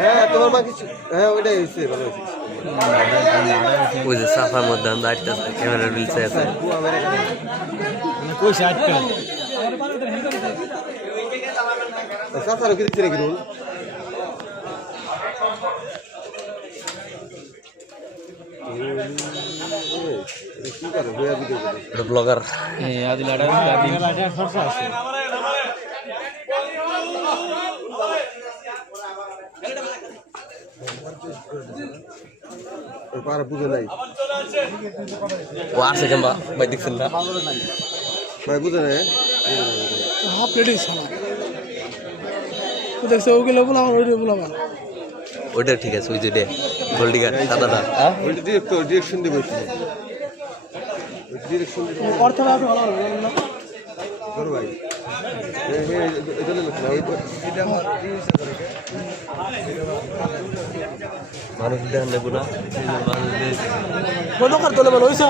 হ্যাঁ তোমার মা কিছু হ্যাঁ ওইটাই হয়েছে ভালো হয়েছে ওই যে সাফার মধ্যে আমরা আটটা ক্যামেরার বিলসে আছে সাফারও কি দিচ্ছে নাকি রুল কি করে বইয়া ভিডিও করে ব্লগার পারা বুঝে নাই ও আসে কেমবা ভাই দেখছেন না ভাই বুঝে নাই হাফ প্লেট দেখছে ওগুলো বলা ওইটা বলা ওইটা ঠিক আছে ওই যে গোল্ডিগার সাদাটা ওইটা ডিরেকশন দিবে ডিরেকশন অর্থটা ভালো না করো ভাই মানুষ দেখান নেবো না বন্ধ করতে হলে ভালো হয়েছে